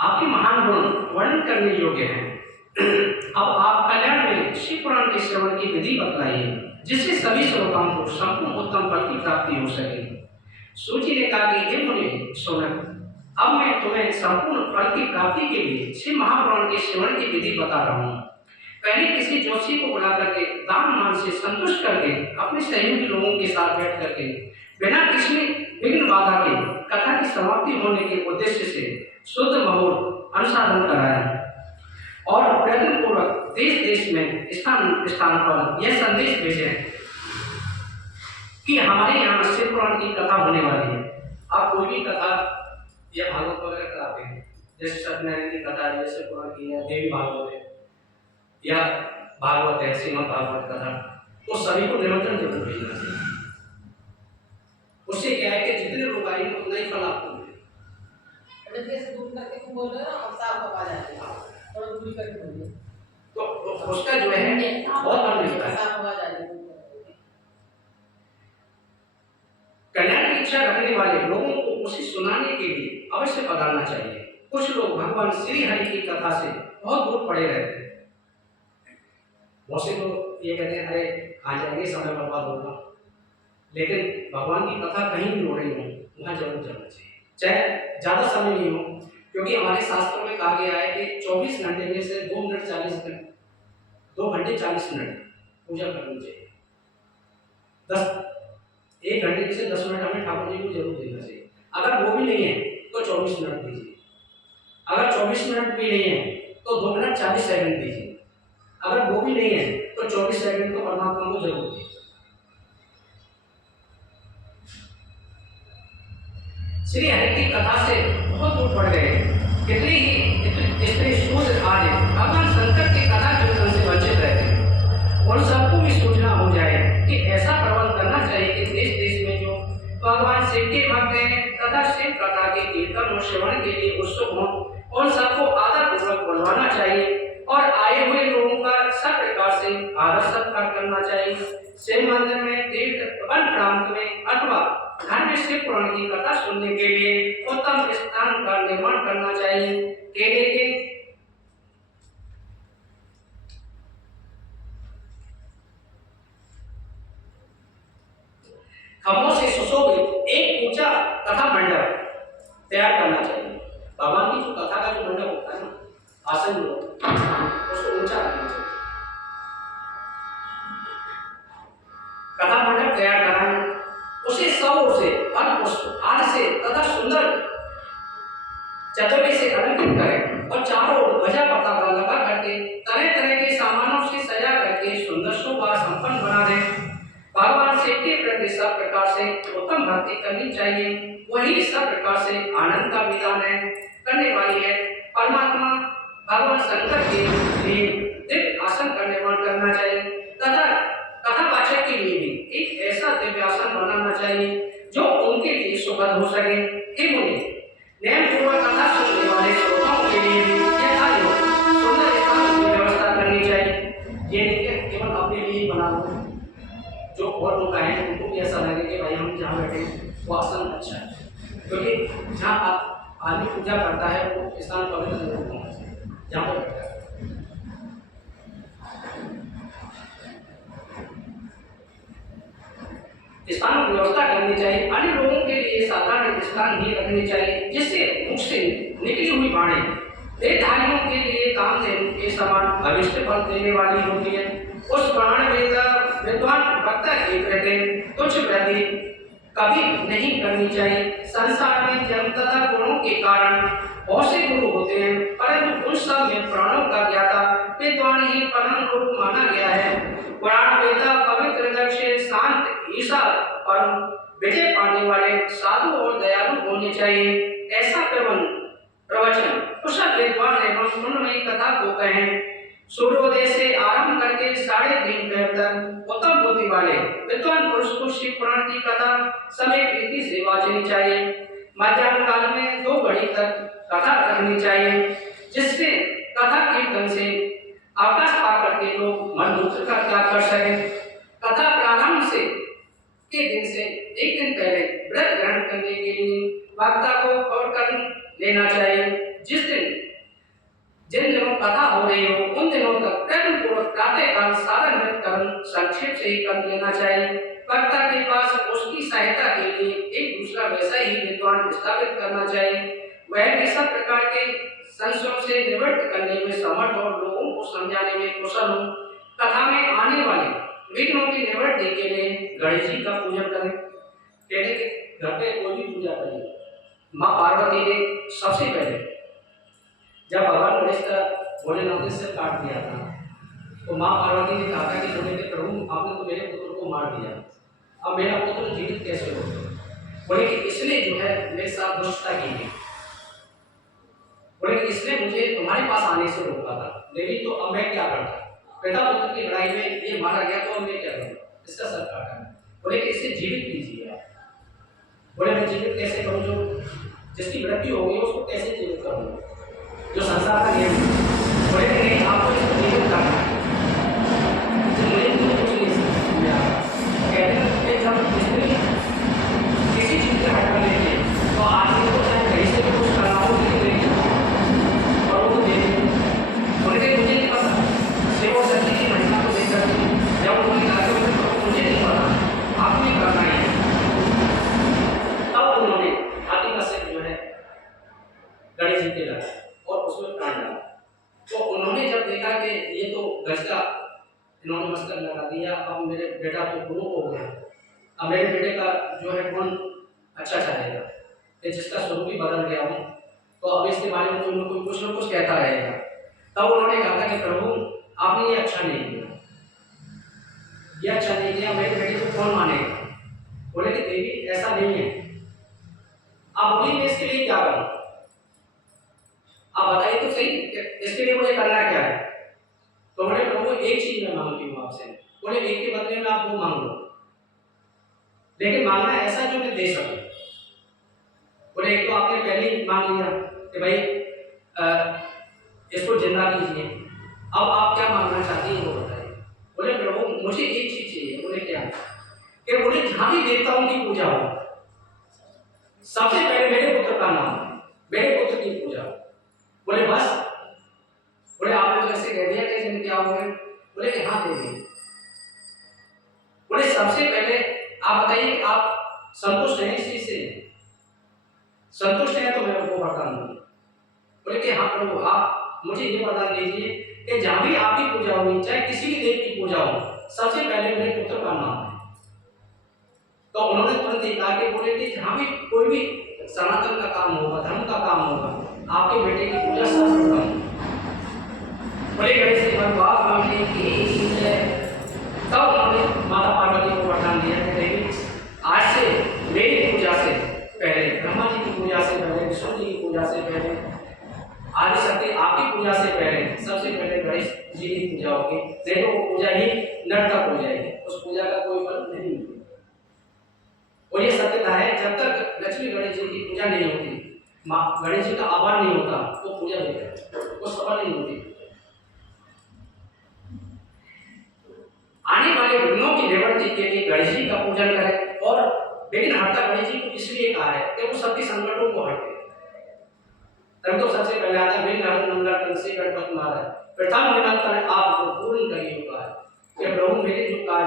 आपके महान गुण वर्णन करने योग्य हैं। अब आप कल्याण में शिव पुराण के श्रवण की विधि बतलाइए, जिससे सभी श्रोताओं को संपूर्ण उत्तम फल की प्राप्ति हो सके। सूची ने कहा कि हे मुनि सोनक, अब मैं तुम्हें संपूर्ण फल की प्राप्ति के लिए शिव महापुराण के श्रवण की विधि बता रहा हूँ। पहले किसी जोशी को बुला करके दान मान से संतुष्ट करके अपने सहयोगी लोगों के साथ बैठ करके बिना किसी विघ्न बाधा के कथा की समाप्ति होने के उद्देश्य से शुद्ध मुहूर्त अनुसाधन कराएं और प्रयत्न पूर्वक देश देश में स्थान स्थान पर यह संदेश भेजें कि हमारे यहाँ शिव पुराण की कथा होने वाली है। आप कोई भी कथा या भागवत वगैरह कराते हैं, जैसे सत्यनारायण की कथा है, जैसे पुराण की है, देवी भागवत है या भागवत है, श्रीमद् भागवत कथा, तो सभी को निमंत्रण जरूर भेजना चाहिए। उससे क्या है कि जितने लोग आएंगे उतना ही फल आपको तो उसका जो है बहुत फल मिलता है। कल्याण की इच्छा रखने वाले लोगों को उसे सुनाने के लिए अवश्य पधारना चाहिए। कुछ लोग भगवान श्री हरि की कथा से बहुत दूर पड़े रहते हैं। बहुत से लोग ये कहते हैं अरे कहाँ जाएंगे, समय बर्बाद होगा, लेकिन भगवान की कथा कहीं भी हो रही हो वहाँ जरूर जाना चाहिए, चाहे ज़्यादा समय नहीं हो, क्योंकि हमारे शास्त्रों में कहा गया है कि 24 घंटे में से 2 घंटे 40 मिनट पूजा करनी चाहिए। 1 घंटे में से 10 मिनट हमें ठाकुर जी को जरूर देना चाहिए। अगर वो भी नहीं है तो 24 मिनट दीजिए, अगर 24 मिनट भी नहीं है तो 2 मिनट 40 सेकंड दीजिए, अगर वो भी नहीं है तो 24 सेकंड तो परमात्मा को जरूर दीजिए। श्री हरि की कथा से बहुत दूर पड़ गए कितने ही स्त्री शूद्र आज भगवान शंकर की कथा कीर्तन से वंचित रहते हैं। उन सबको भी सूचना हो जाए कि ऐसा प्रबंध करना चाहिए कि देश देश में जो भगवान शिव के भक्त हैं तथा शिव कथा के कीर्तन और श्रवण के लिए उत्सुक हों, उन सबको आदर पूर्वक बुलवाना चाहिए और आए हुए लोगों का सब प्रकार से आदर सत्कार करना चाहिए। शिव मंदिर में, तीर्थ वन प्रांत में अथवा घर में शिव पुराण की कथा सुनने के लिए उत्तम स्थान का निर्माण करना चाहिए। केले के खम्भों से सुशोभित एक ऊंचा कथा मंडप तैयार करना चाहिए। भगवान की जो कथा का जो मंडप होता है ना, आसन उसको ऊंचा करना चाहिए। कथा मंडप तैयार कराएं, उसे सौ से पुष्प हार से तथा सुंदर चतुर्भुज से अलंकृत करें और चारों ओर ध्वजा पताका लगा करके तरह तरह के सामानों से सजा करके सुंदर शोभा संपन्न बना दें। भगवान शिव के प्रति सब प्रकार से उत्तम भक्ति करनी चाहिए, वही सब प्रकार से आनंद का विधान है करने वाली है। परमात्मा भगवान शंकर के लिए दिव्य आसन का निर्माण करना चाहिए तथा कथावाचक के लिए भी एक ऐसा दिव्य आसन बनाना चाहिए जो उनके लिए सुखद हो सके। हे मुनि, नियम पूर्वक कथा सुनने वाले श्रोताओं के लिए सुंदर स्थान की व्यवस्था करनी चाहिए। ये नहीं केवल अपने लिए ही बना लो, जो और लोग आए उनको भी ऐसा लगे कि भाई हम जहाँ बैठे वो आसन अच्छा है, क्योंकि जहाँ आदमी पूजा करता है वो स्थान पवित्र जरूर होना चाहिए जहाँ पर बैठा है। स्थान की व्यवस्था करनी चाहिए। अन्य लोगों के लिए साधारण स्थान ही रखनी चाहिए, जिससे मुख से निकली हुई वाणी वेदधारियों के लिए कामधेनु के समान अभिष्ट फल देने वाली होती है। उस प्राण विद्वान वक्ता की प्रति तुच्छ वृद्धि कभी नहीं करनी चाहिए। संसार में जन्म तथा गुणों के कारण बहुत से गुरु होते हैं, परंतु उन सब में प्राणों का ज्ञाता विद्वान ही परम गुरु माना गया है। पुराण वेदा पवित्र दक्ष शांत ईशा और विजय पाने वाले साधु और दयालु होने चाहिए। ऐसा प्रवचन कुशल विद्वान एवं उन्मयी कथा को कहें। सूर्योदय से आरंभ करके 3.5 पहर तक उत्तम बुद्धि वाले विद्वान पुरुष को शिव पुराण की कथा समय प्रीति से वाचनी चाहिए। मध्याह्न काल में 2 घड़ी तक कथा रखनी चाहिए, जिससे कथा कीर्तन से आकाश पाकर के लोग मन मुक्त का त्याग कर सके। कथा प्रारंभ से के दिन से 1 दिन पहले व्रत ग्रहण करने के लिए वक्ता को और कर लेना चाहिए। जिस दिन कथा हो रही हो उन दिनों तक प्रयत्न पूर्वक प्रातःकाल सारा नृत्य कर्म संक्षेप से ही कर लेना चाहिए। कर्ता के पास उसकी सहायता के लिए एक दूसरा वैसा ही विद्वान स्थापित करना चाहिए। वह भी सब प्रकार के संशयों से निवृत्त करने में समर्थ और लोगों को समझाने में कुशल हो। कथा में आने वाले विघ्नों की निवृत्ति के लिए गणेश जी का पूजन करें। कहने के घर पे कोई भी पूजा करें, माँ पार्वती ने सबसे पहले जब भगवान गणेश का भोलेनाथ ने सिर काट दिया था तो माँ पार्वती ने कहा था कि बोले कि प्रभु आपने तो मेरे पुत्र को मार दिया, अब मेरा पुत्र जीवित कैसे हो? बोले कि इसने जो है मेरे साथ दुष्टता की है, बोले कि इसने मुझे तुम्हारे पास आने से रोका था, लेकिन तो अब मैं क्या करता? पिता पुत्र की लड़ाई में ये मारा गया तो अब मैं क्या करूँ? इसका सर काटा है। बोले कि इसे जीवित कीजिए आप। बोले मैं जीवित कैसे करूँ? जो जिसकी मृत्यु हो गई उसको कैसे जीवित करूँ? जो संसार का नियम है। बोले कि नहीं, आपको इसको जीवित करना है। मुझे कुछ नहीं समझ आ रहा। कहते हैं कि जब किसी चीज से हटकर लेते हैं तो आदमी को चाहे कहीं से भी कुछ करना हो लेकिन और वो दे दें। बोले कि मुझे नहीं पता सेवा सच्ची की महिमा को देख करके जब उन्होंने कहा कि मुझे नहीं पता आपको ही करना है, तब उन्होंने हाथी का सिर जो है गणेश जी के लगा और उसमें प्राण डाला। तो उन्होंने जब देखा कि ये तो गज का इन्होंने मस्तक लगा दिया, अब मेरे बेटा तो गुरु हो गया, अब मेरे बेटे का जो है गुण अच्छा चलेगा, कि जिसका स्वरूप भी बदल गया हूँ तो अब इसके बारे में कोई ना कोई कुछ ना कुछ कहता रहेगा। तब उन्होंने कहा था कि प्रभु आपने ये अच्छा नहीं किया, ये अच्छा नहीं किया, मेरे बेटे को कौन मानेगा? बोले कि देवी ऐसा नहीं है, आप बोलिए मैं इसके लिए क्या करूं? आप बताइए तो सही, इसके लिए मुझे करना क्या है? तो बोले प्रभु एक चीज मैं मांगती हूँ आपसे। बोले एक के बदले में आप वो मांग लो, लेकिन मांगना ऐसा जो मैं दे सकूं। बोले एक तो आपने पहले ही मांग लिया कि भाई इसको जिंदा कीजिए, अब आप क्या मांगना चाहती हैं वो बताइए। बोले प्रभु मुझे एक चीज चाहिए। बोले क्या? कि बोले जहां भी देवताओं की पूजा हो सबसे पहले मेरे पुत्र का नाम, मेरे पुत्र की पूजा। बोले बस? बोले आपने तो ऐसे कह दिया कि जिन क्या हुए? बोले कि हाँ देवी। बोले सबसे पहले आप बताइए कि आप संतुष्ट हैं इस चीज से? संतुष्ट हैं तो मैं आपको वरदान दूंगा। बोले कि हाँ प्रभु आप मुझे ये वरदान दीजिए कि जहां भी आपकी पूजा हुई, चाहे किसी भी देव की पूजा हो, सबसे पहले मेरे पुत्र का नाम है। तो उन्होंने तुरंत ही कहा कि बोले कि जहां भी कोई भी सनातन का काम होगा, धर्म का काम होगा, आपके बेटे की पूजा सर्वप्रथम। बोले गणेश जी भगवान की जय। तब उन्होंने माता पार्वती को वरदान दिया कि देवी आज से मेरी पूजा से पहले, ब्रह्मा जी की पूजा से पहले, विष्णु जी की पूजा से पहले, आदि शक्ति आपकी पूजा से पहले सबसे पहले गणेश जी की पूजा होगी। नहीं तो वो पूजा ही नर्तक हो जाएगी, उस पूजा का कोई फल नहीं मिलेगा। और ये सत्यता है, जब तक लक्ष्मी गणेश जी की पूजा नहीं होती, माँ गणेश जी का आभार नहीं होता, तो पूजा बेकार, वो सफल नहीं होती। आने वाले विघ्नों की निवृत्ति के लिए गणेश जी का पूजन करें। और विघ्नहर्ता गणेश जी को इसलिए कहा है कि वो सबके संकटों को हटते। तब तो सबसे पहले आता है विघ्नहर मंगल से गणपति महाराज, प्रथम निरंतर आपको पूर्ण करिए कि प्रभु मेरे जो कार्य